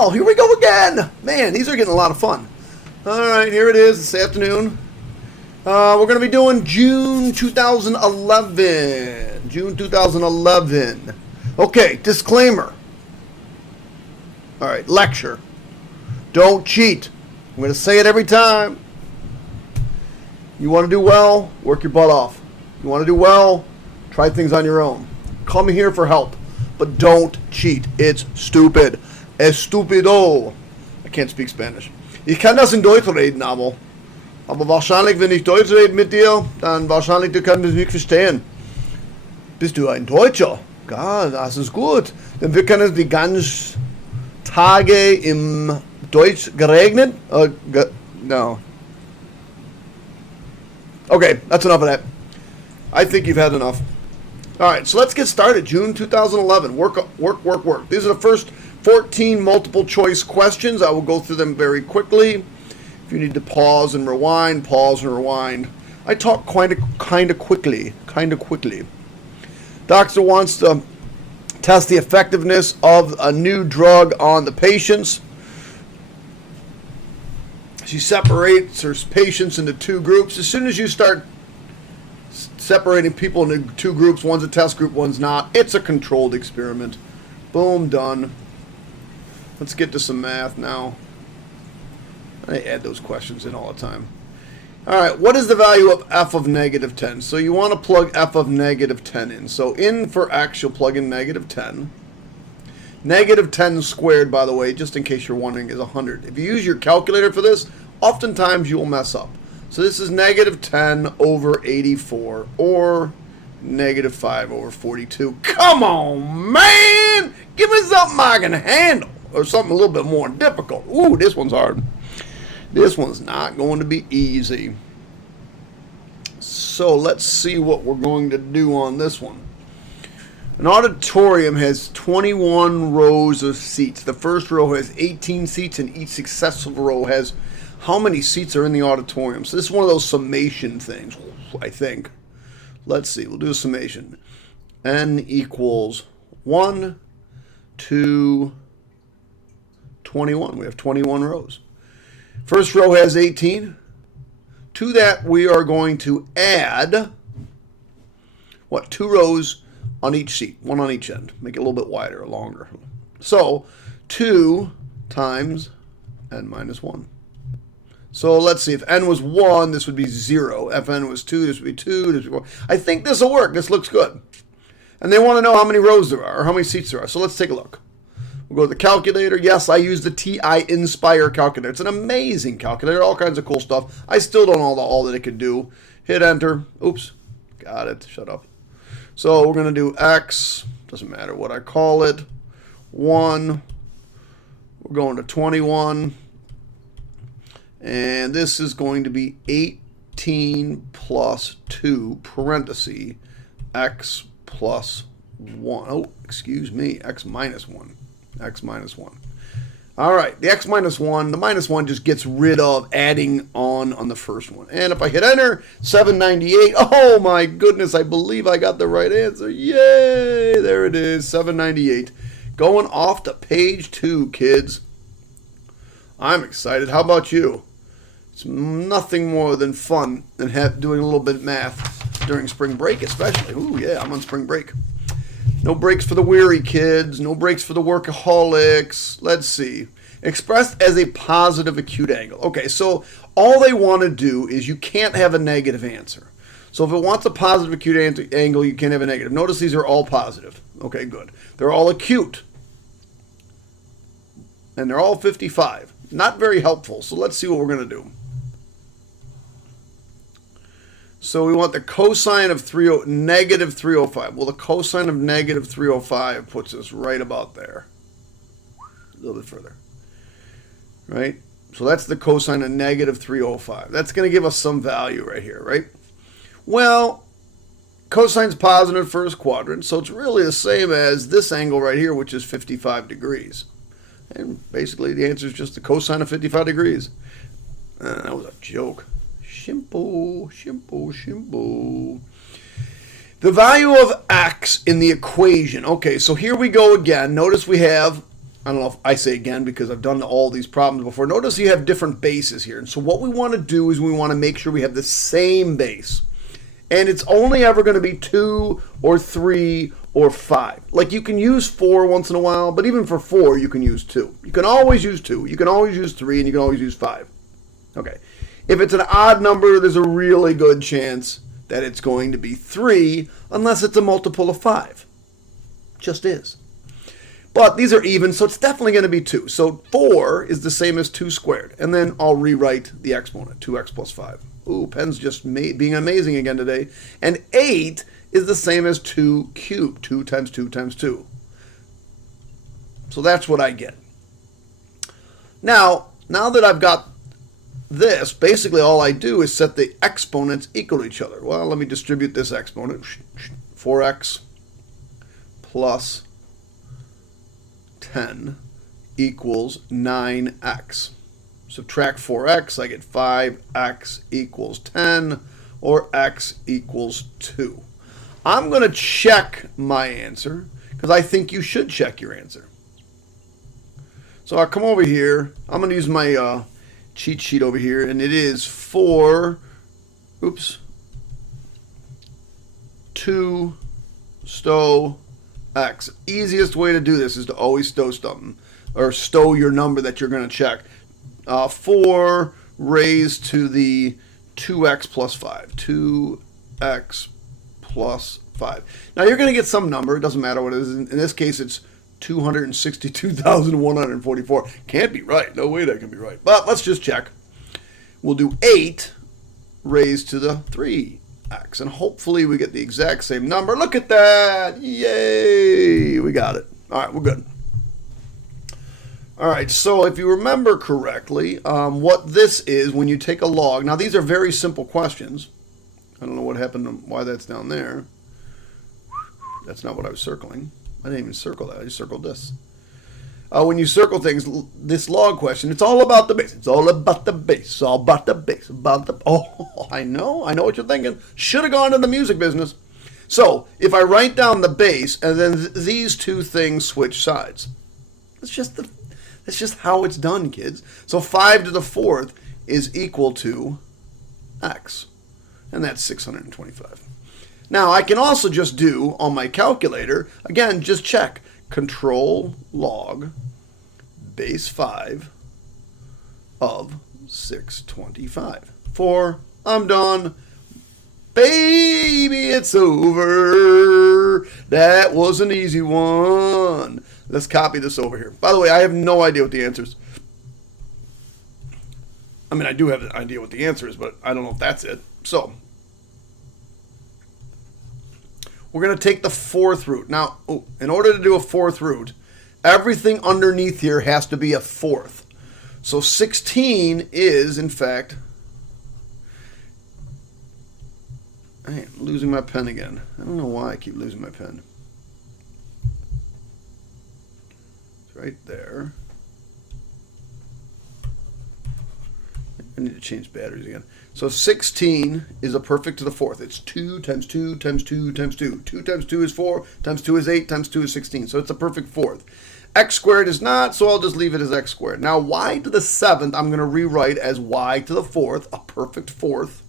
Well, here we go again. Man, these are getting a lot of fun. All right, here it is this afternoon. We're going to be doing June 2011. June 2011. Okay, disclaimer. All right, lecture. Don't cheat. I'm going to say it every time. You want to do well, work your butt off. You want to do well, try things on your own. Come here for help, but don't cheat. It's stupid. Estupido. I can't speak Spanish. Ich kann das in Deutsch reden, aber wahrscheinlich, wenn ich Deutsch rede mit dir, dann wahrscheinlich du kannst mich nicht verstehen. Bist du ein Deutscher? Ja, das ist gut. Denn wir können die ganzen Tage im Deutsch geregnet. No. Okay, that's enough of that. I think you've had enough. All right, so let's get started. June 2011. Work. These are the first 14 multiple choice questions. I will go through them very quickly. If you need to pause and rewind, pause and rewind. I talk kind of quickly. Doctor wants to test the effectiveness of a new drug on the patients. She separates her patients into two groups. As soon as you start separating people into two groups, one's a test group, one's not, it's a controlled experiment. Boom, done. Let's get to some math now. I add those questions in all the time. All right, what is the value of f of negative 10? So you want to plug f of negative 10 in. So in for x, you'll plug in negative 10. Negative 10 squared, by the way, just in case you're wondering, is 100. If you use your calculator for this, oftentimes you'll mess up. So this is negative 10 over 84, or negative 5 over 42. Come on, man! Give me something I can handle, or something a little bit more difficult. Ooh, this one's hard. This one's not going to be easy. So let's see what we're going to do on this one. An auditorium has 21 rows of seats. The first row has 18 seats, and each successive row has how many seats are in the auditorium. So this is one of those summation things, I think. Let's see. We'll do a summation. N equals 1, 2, 21. We have 21 rows. First row has 18. To that, we are going to add, 2 rows on each seat, one on each end. Make it a little bit wider or longer. So 2 times n minus 1. So let's see, if n was 1, this would be 0. If n was 2, this would be 2. This would be 4. I think this will work. This looks good. And they want to know how many rows there are, or how many seats there are. So let's take a look. We'll go to the calculator. Yes, I use the TI Inspire calculator. It's an amazing calculator, all kinds of cool stuff. I still don't know all that it could do. Hit enter. Oops, got it. Shut up. So we're going to do x, doesn't matter what I call it, 1, we're going to 21, and this is going to be 18 plus 2, parenthesis, x plus 1. Oh, excuse me, x minus 1. All right, the x minus 1, the minus 1 just gets rid of adding on the first one. And if I hit enter, 798, oh my goodness, I believe I got the right answer. Yay, there it is, 798. Going off to page 2, kids. I'm excited. How about you? It's nothing more than fun than doing a little bit of math during spring break especially. Ooh, yeah, I'm on spring break. No breaks for the weary, kids. No breaks for the workaholics. Let's see. Expressed as a positive acute angle. Okay, so all they want to do is you can't have a negative answer. So if it wants a positive acute angle, you can't have a negative. Notice these are all positive. Okay, good. They're all acute. And they're all 55. Not very helpful. So let's see what we're going to do. So we want the cosine of negative 305. Well, the cosine of negative 305 puts us right about there. A little bit further. Right? So that's the cosine of negative 305. That's going to give us some value right here, right? Well, cosine's positive first quadrant, so it's really the same as this angle right here, which is 55 degrees. And basically the answer is just the cosine of 55 degrees. That was a joke. Shimpo. The value of x in the equation. Okay, so here we go again. Notice we have I don't know if I say again because I've done all these problems before. Notice you have different bases here. And so what we want to do is we want to make sure we have the same base. And it's only ever going to be 2 or 3 or 5. Like you can use 4 once in a while, but even for 4 you can use 2. You can always use 2. You can always use 3, and you can always use 5. Okay. If it's an odd number, there's a really good chance that it's going to be 3 unless it's a multiple of 5. Just is. But these are even, so it's definitely going to be 2. So 4 is the same as 2 squared. And then I'll rewrite the exponent, 2x plus 5. Ooh, pen's just being amazing again today. And 8 is the same as 2 cubed. 2 times 2 times 2. So that's what I get. Now that I've got this, basically all I do is set the exponents equal to each other. Well, let me distribute this exponent. 4x plus 10 equals 9x. Subtract 4x, I get 5x equals 10, or x equals 2. I'm going to check my answer, because I think you should check your answer. So I'll come over here. I'm going to use my cheat sheet over here, and it is 2 stow x. Easiest way to do this is to always stow something, or stow your number that you're going to check. 4 raised to the 2x plus 5. 2x plus 5. Now you're going to get some number. It doesn't matter what it is. In this case, it's 262,144. Can't be right. No way that can be right. But let's just check. We'll do 8 raised to the 3x. And hopefully we get the exact same number. Look at that. Yay. We got it. All right, we're good. All right, so if you remember correctly, what this is when you take a log. Now, these are very simple questions. I don't know what happened, why that's down there. That's not what I was circling. I didn't even circle that. I just circled this. When you circle things, this log question, it's all about the base. It's all about the base. It's all about the base. Oh, I know what you're thinking. Should have gone to the music business. So, if I write down the base, and then these two things switch sides. That's just how it's done, kids. So 5 to the 4th is equal to x. And that's 625. Now, I can also just do, on my calculator, again, just check. Control log base 5 of 625. I'm done. Baby, it's over. That was an easy one. Let's copy this over here. By the way, I have no idea what the answer is. I mean, I do have an idea what the answer is, but I don't know if that's it. So, we're going to take the 4th root. Now, in order to do a 4th root, everything underneath here has to be a 4th. So 16 is, in fact, I am losing my pen again. I don't know why I keep losing my pen. It's right there. I need to change batteries again. So 16 is a perfect to the 4th. It's 2 times 2 times 2 times 2. 2 times 2 is 4, times 2 is 8, times 2 is 16. So it's a perfect 4th. X squared is not, so I'll just leave it as x squared. Now y to the 7th, I'm going to rewrite as y to the 4th, a perfect 4th,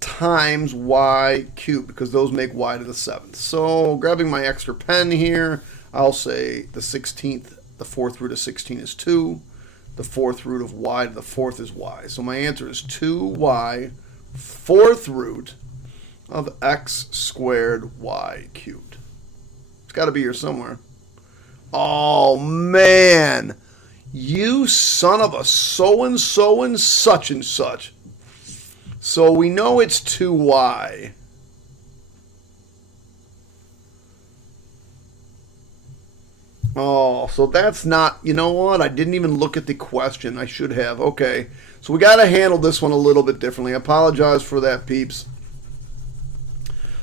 times y cubed, because those make y to the 7th. So grabbing my extra pen here, I'll say the 16th, the 4th root of 16 is 2. The 4th root of y to the 4th is y. So my answer is 2y 4th root of x squared y cubed. It's got to be here somewhere. Oh, man. You son of a so-and-so and such and such. So we know it's 2y. Oh, so that's not, you know what? I didn't even look at the question. I should have. Okay. So we got to handle this one a little bit differently. I apologize for that, peeps.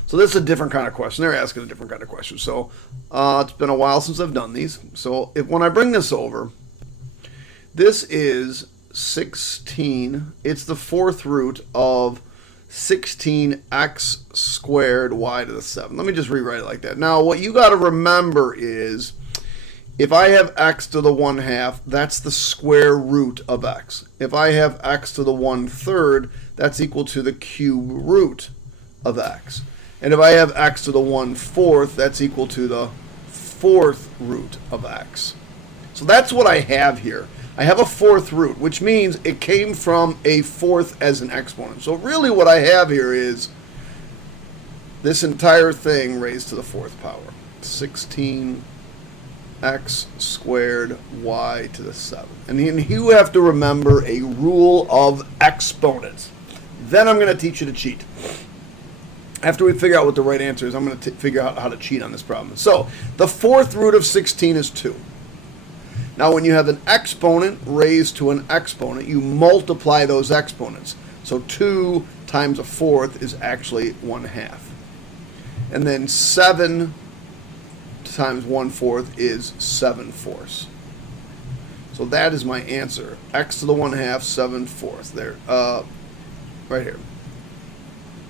So this is a different kind of question. They're asking a different kind of question. So it's been a while since I've done these. So when I bring this over, this is 16. It's the 4th root of 16x squared y to the 7th. Let me just rewrite it like that. Now, what you got to remember is if I have x to the 1/2, that's the square root of x. If I have x to the 1/3, that's equal to the cube root of x. And if I have x to the 1/4, that's equal to the fourth root of x. So that's what I have here. I have a fourth root, which means it came from a fourth as an exponent. So really what I have here is this entire thing raised to the fourth power. 16x squared y to the 7th. And you have to remember a rule of exponents. Then I'm going to teach you to cheat. After we figure out what the right answer is, I'm going to figure out how to cheat on this problem. So the fourth root of 16 is 2. Now when you have an exponent raised to an exponent, you multiply those exponents. So 2 times a fourth is actually 1/2. And then 7 times 1/4 is 7/4. So that is my answer. X to the 1/2, 7/4. There, right here.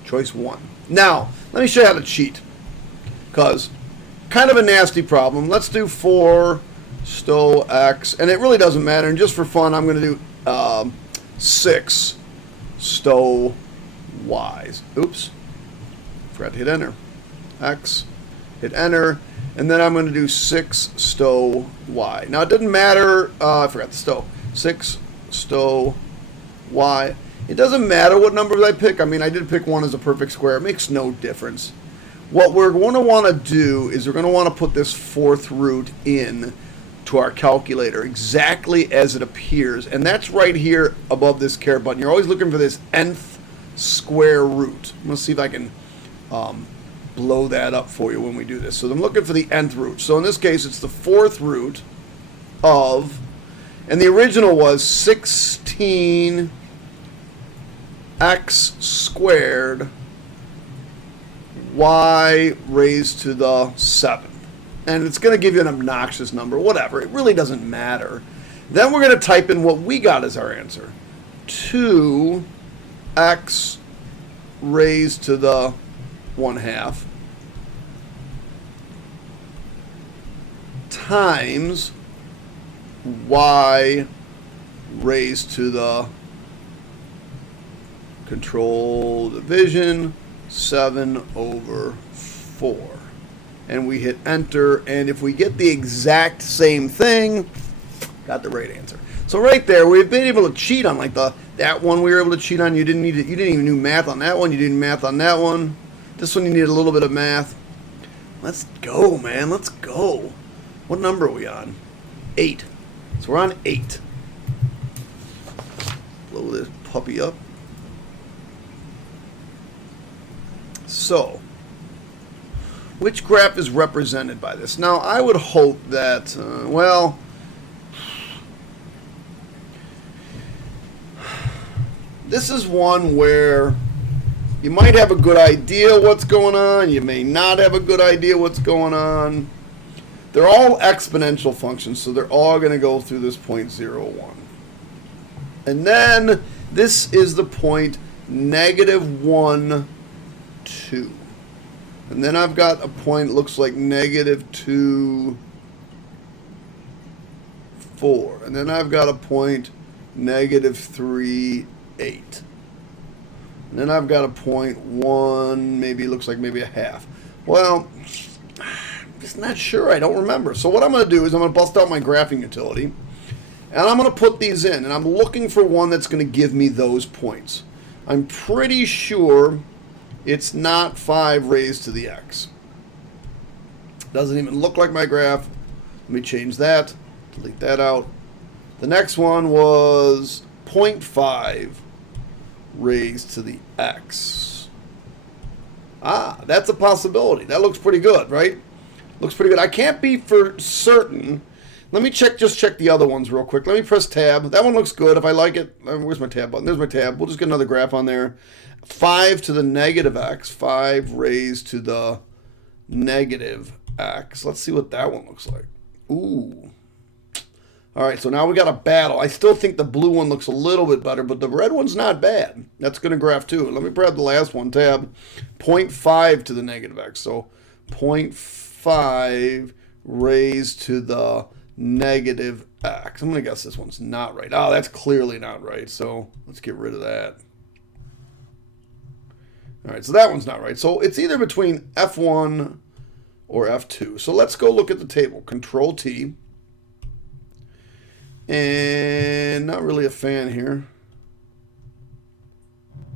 Choice 1. Now, let me show you how to cheat. Because, kind of a nasty problem. Let's do 4 stow x. And it really doesn't matter. And just for fun, I'm going to do 6 stow y's. Oops. Forgot to hit enter. X. Hit enter. And then I'm going to do 6 stow y. Now, it doesn't matter. I forgot the stow. 6 stow y. It doesn't matter what numbers I pick. I mean, I did pick 1 as a perfect square. It makes no difference. What we're going to want to do is we're going to want to put this fourth root in to our calculator exactly as it appears. And that's right here above this caret button. You're always looking for this nth square root. I'm going to see if I can blow that up for you when we do this. So I'm looking for the nth root. So in this case, it's the fourth root of, and the original was 16x squared y raised to the 7th. And it's going to give you an obnoxious number, whatever. It really doesn't matter. Then we're going to type in what we got as our answer. 2x raised to the 1/2 times y raised to the control division 7/4. And we hit enter, and if we get the exact same thing, got the right answer. So right there, we've been able to cheat on like that one we were able to cheat on. You didn't even do math on that one. You didn't math on that one. This one you need a little bit of math. Let's go, man. Let's go. What number are we on? 8. So we're on 8. Blow this puppy up. So, which graph is represented by this? Now, I would hope that, well, this is one where you might have a good idea what's going on. You may not have a good idea what's going on. They're all exponential functions, so they're all going to go through this point 0, 1. And then this is the point -1, 2. And then I've got a point, looks like -2, 4. And then I've got a point -3, 8. And then I've got a point 1, maybe it looks like maybe a half. Well, I'm just not sure. I don't remember. So what I'm going to do is I'm going to bust out my graphing utility. And I'm going to put these in. And I'm looking for one that's going to give me those points. I'm pretty sure it's not 5 raised to the x. Doesn't even look like my graph. Let me change that. Delete that out. The next one was 0.5 raised to the x. Ah, that's a possibility. That looks pretty good, right? Looks pretty good. I can't be for certain. Let me just check the other ones real quick. Let me press tab. That one looks good. If I like it, where's my tab button? There's my tab. We'll just get another graph on there. 5 to the -x. 5 raised to the -x. Let's see what that one looks like. Ooh. All right, so now we got a battle. I still think the blue one looks a little bit better, but the red one's not bad. That's going to graph too. Let me grab the last one, tab. 0.5 to the -x. So 0.5 raised to the negative x. I'm going to guess this one's not right. Oh, that's clearly not right. So let's get rid of that. All right, so that one's not right. So it's either between F1 or F2. So let's go look at the table. Control T. And not really a fan here. I'm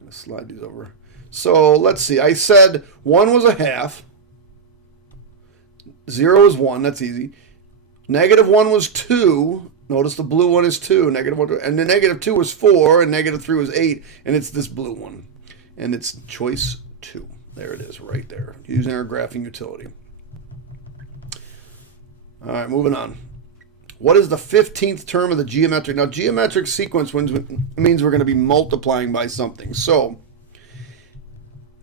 going to slide these over. So let's see. I said 1 was a half. 0 is 1. That's easy. Negative 1 was 2. Notice the blue one is 2. Negative 1. And the negative 2 was 4. And negative 3 was 8. And it's this blue one. And it's choice 2. There it is right there. Using our graphing utility. All right, moving on. What is the 15th term of the geometric? Now, geometric sequence means we're going to be multiplying by something. So,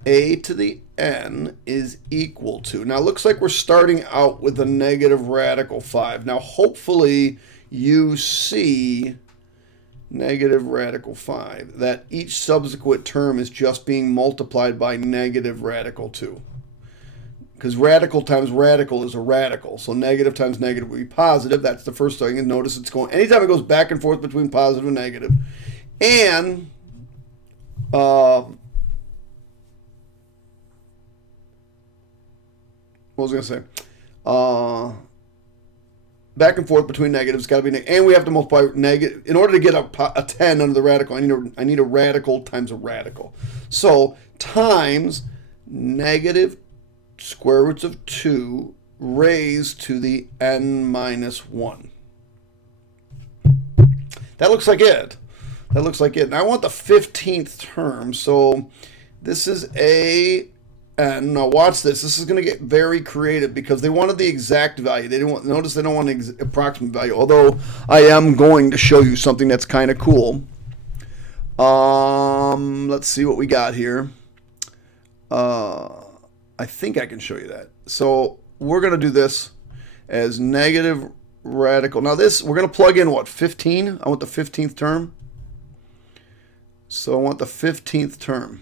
a to the n is equal to. Now, it looks like we're starting out with a negative radical 5. Now, hopefully, you see negative radical 5, that each subsequent term is just being multiplied by negative radical 2. Because radical times radical is a radical. So negative times negative will be positive. That's the first thing. And notice it's going, anytime it goes back and forth between positive and negative. And what was I going to say? Back and forth between negatives, got to be, and we have to multiply negative in order to get a 10 under the radical. I need a radical times a radical. So times negative square roots of 2 raised to the n minus 1. That looks like it. That looks like it. And I want the 15th term. So this is a n. Now watch this. This is going to get very creative because they wanted the exact value. They didn't want, notice they don't want an approximate value. Although I am going to show you something that's kind of cool. Let's see what we got here. I think I can show you that. So we're going to do this as negative radical. Now this, we're going to plug in what, 15? I want the 15th term. So I want the 15th term.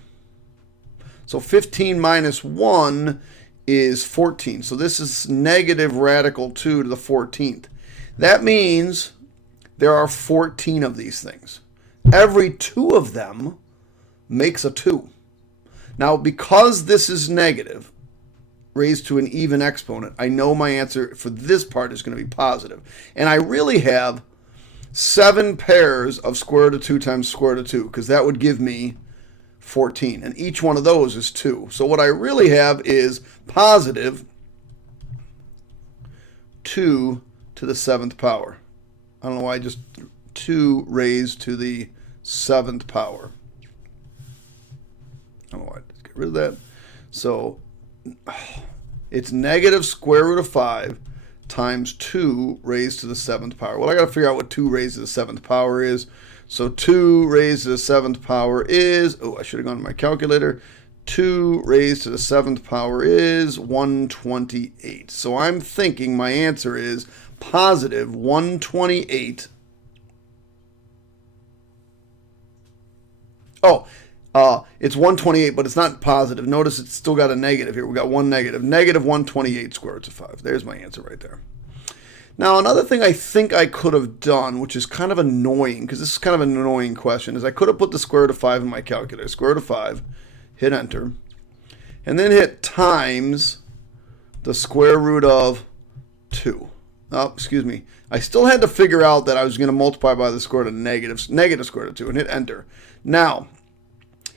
So 15 minus 1 is 14. So this is negative radical 2 to the 14th. That means there are 14 of these things. Every 2 of them makes a 2. Now, because this is negative, raised to an even exponent, I know my answer for this part is going to be positive. And I really have 7 pairs of square root of 2 times square root of 2, because that would give me 14. And each one of those is 2. So what I really have is positive 2 to the 7th power. I don't know why I just 2 raised to the 7th power. I don't know why. Let's get rid of that. So it's negative square root of 5 times 2 raised to the 7th power. Well, I got to figure out what 2 raised to the 7th power is. So 2 raised to the 7th power is, oh, I should have gone to my calculator. 2 raised to the 7th power is 128. So I'm thinking my answer is positive 128. It's 128, but it's not positive. Notice it's still got a negative here. We got one negative. Negative 128 square roots of 5. There's my answer right there. Now, another thing I think I could have done, which is kind of annoying, because this is kind of an annoying question, is I could have put the square root of 5 in my calculator. Square root of 5, hit enter, and then hit times the square root of 2. Oh, excuse me. I still had to figure out that I was going to multiply by the square root of negative square root of 2, and hit enter. Now,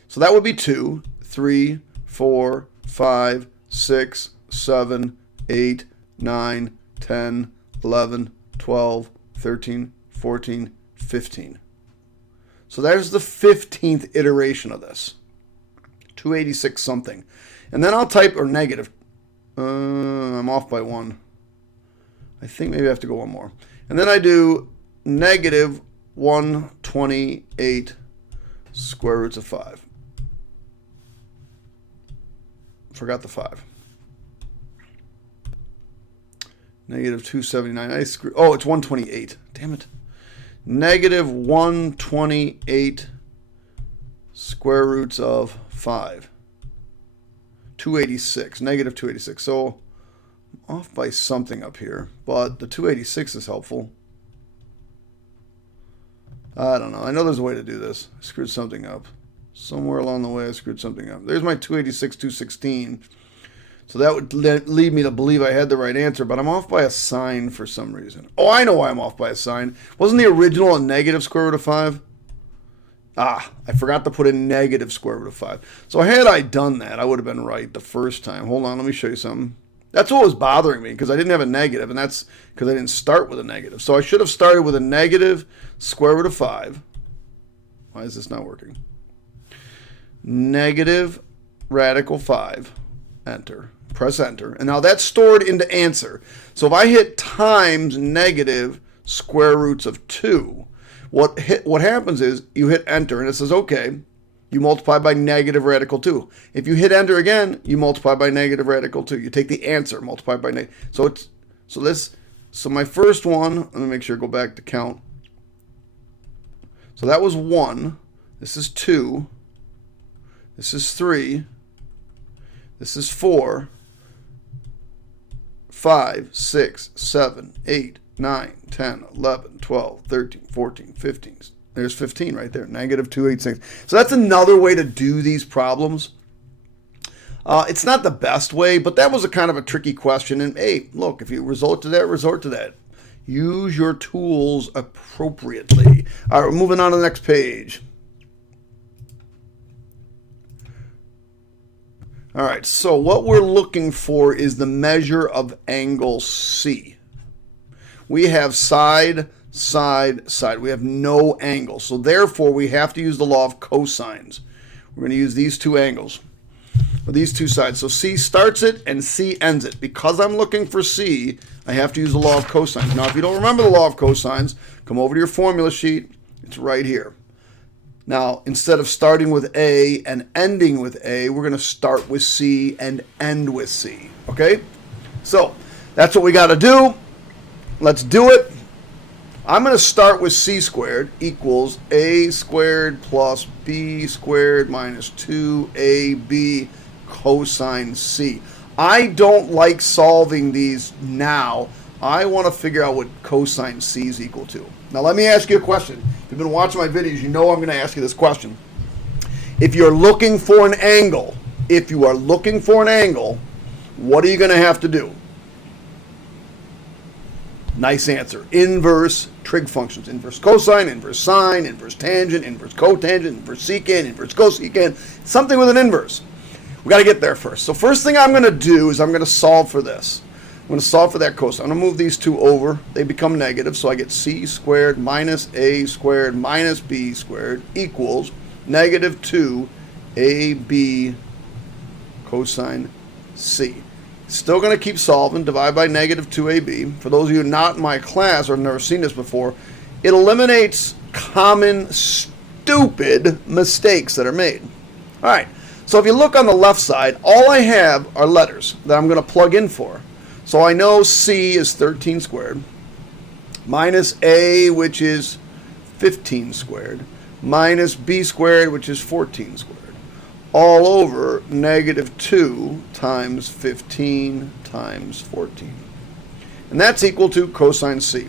so that would be 2, 3, 4, 5, 6, 7, 8, 9, 10, 11, 12, 13, 14, 15. So there's the 15th iteration of this. 286 something. And then I'll type, or negative. I'm off by 1. I think maybe I have to go one more. And then I do negative 128 square roots of 5. Forgot the 5. Negative 279. Oh, it's 128. Damn it. Negative 128 square roots of 5. 286. Negative 286. So Off by something up here, but the 286 is helpful. I don't know. I know there's a way to do this. I screwed something up. Somewhere along the way, I screwed something up. There's my 286, 216. So that would lead me to believe I had the right answer, but I'm off by a sign for some reason. Oh, I know why I'm off by a sign. Wasn't the original a negative square root of 5? I forgot to put in negative square root of 5. So had I done that, I would have been right the first time. Hold on, let me show you something. That's what was bothering me, because I didn't have a negative, and that's because I didn't start with a negative. So I should have started with a negative square root of 5. Why is this not working? Negative radical 5. Enter. Press enter. And now that's stored into answer. So if I hit times negative square roots of 2, what happens is you hit enter, and it says, okay, you multiply by negative radical 2. If you hit enter again, you multiply by negative radical 2. You take the answer, multiply by negative. So my first one, let me make sure, go back to count. So that was 1. This is 2. This is 3. This is 4. 5, 6, 7, 8, 9, 10, 11, 12, 13, 14, 15. There's 15 right there, negative 286. So that's another way to do these problems. It's not the best way, but that was a kind of a tricky question. And hey, look, if you resort to that, resort to that. Use your tools appropriately. All right, we're moving on to the next page. All right, so what we're looking for is the measure of angle C. We have side, side, side. We have no angle. So therefore, we have to use the law of cosines. We're going to use these two angles, or these two sides. So C starts it and C ends it. Because I'm looking for C, I have to use the law of cosines. Now, if you don't remember the law of cosines, come over to your formula sheet. It's right here. Now, instead of starting with A and ending with A, we're going to start with C and end with C. Okay? So, that's what we got to do. Let's do it. I'm going to start with C squared equals A squared plus B squared minus 2AB cosine C. I don't like solving these now. I want to figure out what cosine C is equal to. Now, let me ask you a question. If you've been watching my videos, you know I'm going to ask you this question. If you're looking for an angle, what are you going to have to do? Nice answer. Inverse trig functions. Inverse cosine, inverse sine, inverse tangent, inverse cotangent, inverse secant, inverse cosecant. Something with an inverse. We got to get there first. So first thing I'm going to do is I'm going to solve for this. I'm going to solve for that cosine. I'm going to move these two over. They become negative, so I get C squared minus A squared minus B squared equals negative 2AB cosine C. Still going to keep solving. Divide by negative 2AB. For those of you not in my class or have never seen this before, it eliminates common stupid mistakes that are made. All right. So if you look on the left side, all I have are letters that I'm going to plug in for. So I know C is 13 squared, minus A, which is 15 squared, minus B squared, which is 14 squared, all over negative 2 times 15 times 14. And that's equal to cosine C.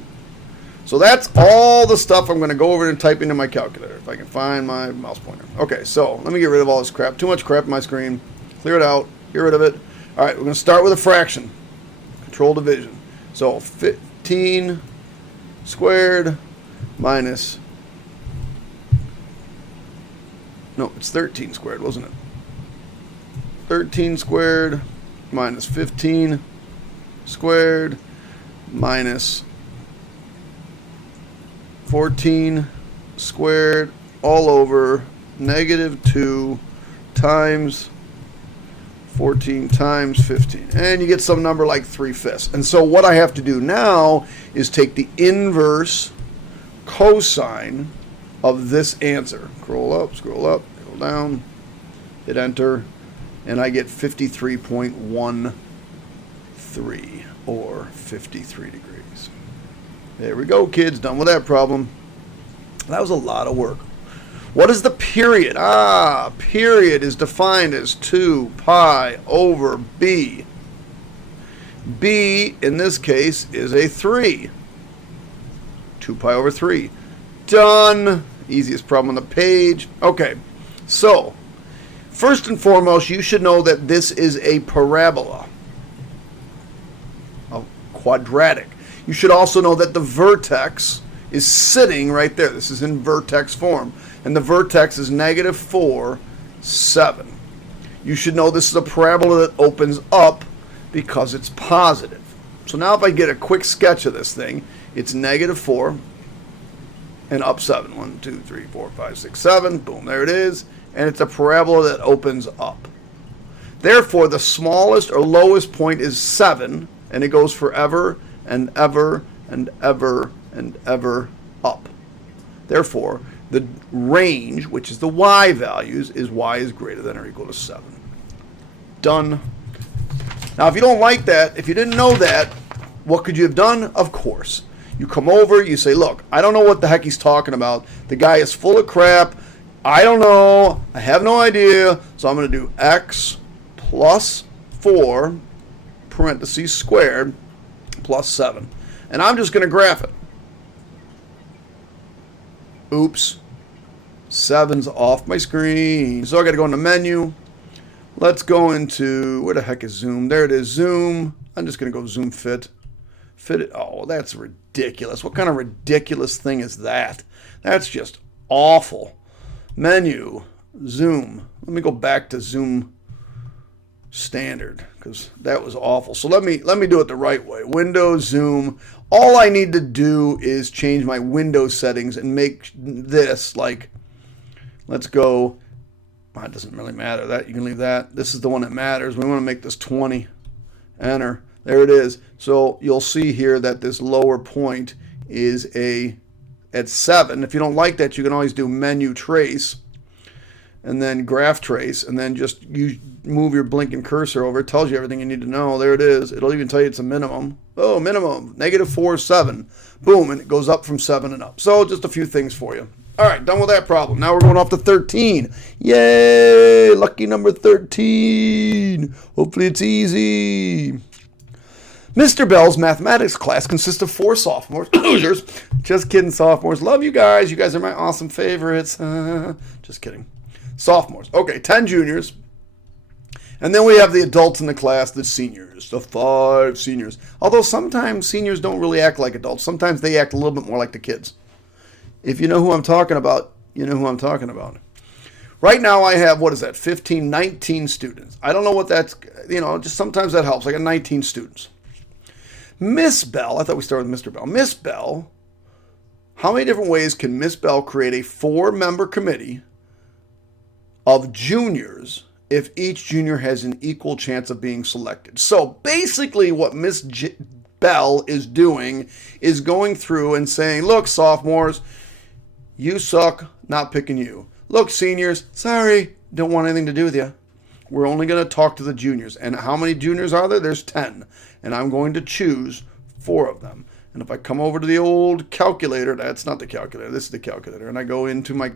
So that's all the stuff I'm going to go over and type into my calculator, if I can find my mouse pointer. Okay, so let me get rid of all this crap. Too much crap on my screen. Clear it out. Get rid of it. All right, we're going to start with a fraction. Control division. So 15 squared minus, no, it's 13 squared, wasn't it? 13 squared minus 15 squared minus 14 squared all over negative 2 times 14 times 15. And you get some number like 3/5. And so what I have to do now is take the inverse cosine of this answer. Scroll up, scroll down, hit enter, and I get 53.13 or 53 degrees. There we go, kids. Done with that problem. That was a lot of work. What is the period? Period is defined as 2 pi over b. B, in this case, is a 3. 2 pi over 3. Done. Easiest problem on the page. Okay, so first and foremost, you should know that this is a parabola, a quadratic. You should also know that the vertex is sitting right there. This is in vertex form, and the vertex is -4, 7. You should know this is a parabola that opens up because it's positive. So now if I get a quick sketch of this thing, it's -4 and up 7. 1, 2, 3, 4, 5, 6, 7. Boom, there it is. And it's a parabola that opens up. Therefore, the smallest or lowest point is 7, and it goes forever and ever and ever and ever up. Therefore, the range, which is the y values, is y is greater than or equal to 7. Done. Now, if you don't like that, if you didn't know that, what could you have done? Of course. You come over, you say, look, I don't know what the heck he's talking about. The guy is full of crap. I don't know. I have no idea. So I'm going to do x plus 4, parentheses squared, plus 7. And I'm just going to graph it. Oops. 7's off my screen. So I got to go into menu. Let's go into, where the heck is zoom? There it is, zoom. I'm just going to go zoom fit. Fit it. Oh, that's ridiculous. What kind of ridiculous thing is that? That's just awful. Menu, zoom. Let me go back to zoom standard because that was awful. So let me do it the right way. Windows, zoom. All I need to do is change my Windows settings and make this like, let's go. It doesn't really matter. That you can leave that. This is the one that matters. We want to make this 20. Enter. There it is. So you'll see here that this lower point is at 7. If you don't like that, you can always do menu trace and then graph trace and then just move your blinking cursor over. It tells you everything you need to know. There it is. It'll even tell you it's a minimum. Oh, minimum. -4, 7. Boom. And it goes up from 7 and up. So just a few things for you. All right, done with that problem. Now we're going off to 13. Yay! Lucky number 13. Hopefully it's easy. Mr. Bell's mathematics class consists of 4 sophomores. Losers. Just kidding, sophomores. Love you guys. You guys are my awesome favorites. Just kidding. Sophomores. Okay, 10 juniors. And then we have the adults in the class, the seniors, the 5 seniors. Although sometimes seniors don't really act like adults. Sometimes they act a little bit more like the kids. If you know who I'm talking about, you know who I'm talking about. Right now I have, 15, 19 students. I don't know what that's, just sometimes that helps. I got 19 students. Miss Bell, I thought we started with Mr. Bell. Miss Bell, how many different ways can Miss Bell create a 4-member committee of juniors if each junior has an equal chance of being selected? So basically what Miss Bell is doing is going through and saying, look, sophomores, you suck, not picking you. Look, seniors, sorry, don't want anything to do with you. We're only going to talk to the juniors. And how many juniors are there? There's 10. And I'm going to choose 4 of them. And if I come over to the old calculator, that's not the calculator, this is the calculator. And I go into my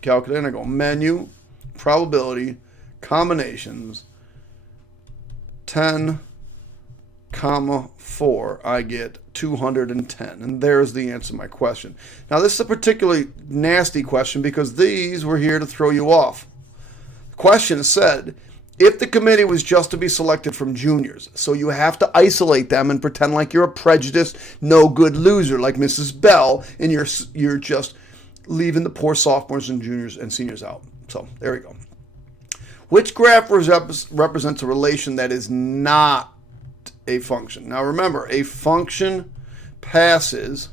calculator and I go menu, probability, combinations, 10, 4, I get 210. And there's the answer to my question. Now, this is a particularly nasty question because these were here to throw you off. The question said, if the committee was just to be selected from juniors, so you have to isolate them and pretend like you're a prejudiced, no good loser like Mrs. Bell, and you're just leaving the poor sophomores and juniors and seniors out. So there we go. Which graph represents a relation that is not a function? Now remember, a function passes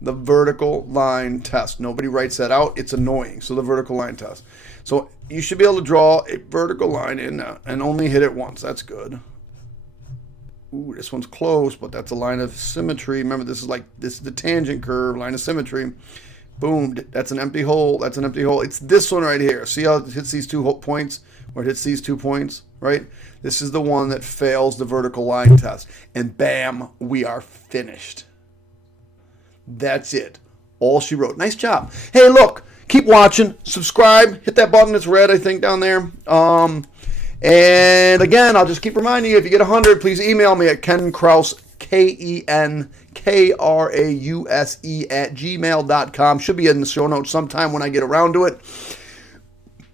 the vertical line test. Nobody writes that out. It's annoying. So the vertical line test. So you should be able to draw a vertical line in and only hit it once. That's good. Ooh, this one's close, but that's a line of symmetry. Remember, this is the tangent curve, line of symmetry. Boom, that's an empty hole. That's an empty hole. It's this one right here. See how it hits these 2 points? Or it hits these 2 points, right? This is the one that fails the vertical line test. And bam, we are finished. That's it. All she wrote. Nice job. Hey, look, keep watching. Subscribe. Hit that button that's red, I think, down there. And again, I'll just keep reminding you, if you get 100, please email me at Ken Krause, KenKrause @gmail.com. Should be in the show notes sometime when I get around to it.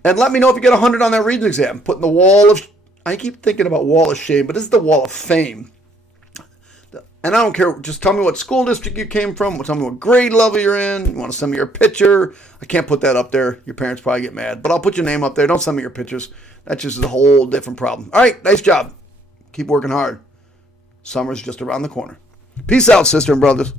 And let me know if you get 100 on that Regents exam. Put in the wall of, I keep thinking about wall of shame, but this is the wall of fame. And I don't care, just tell me what school district you came from, tell me what grade level you're in, you want to send me your picture. I can't put that up there. Your parents probably get mad, but I'll put your name up there. Don't send me your pictures. That's just a whole different problem. All right, nice job. Keep working hard. Summer's just around the corner. Peace out, sister and brothers.